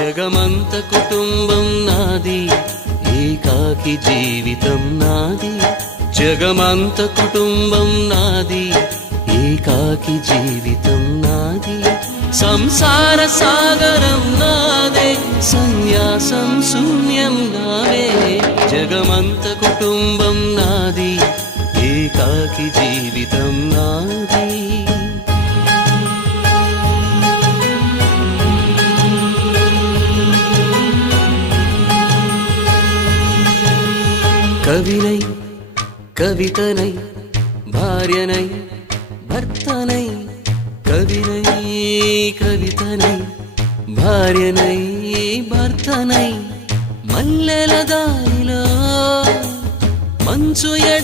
జగమంత కుటుంబం నాది, ఏకాకి జీవితం నాది. జగమంత కుటుంబం నాది, ఏకాకి జీవితం నాది. సంసార సాగరం నాదే, సన్యాసం శూన్యం నావే. జగమంత కుటుంబం నాది, ఏకాకి జీవితం నాది. కవినై కవితనై భార్యనై భర్తనై, కవినై కవితనై భార్యనై భర్తనై, మల్లెల దారిలో మంచు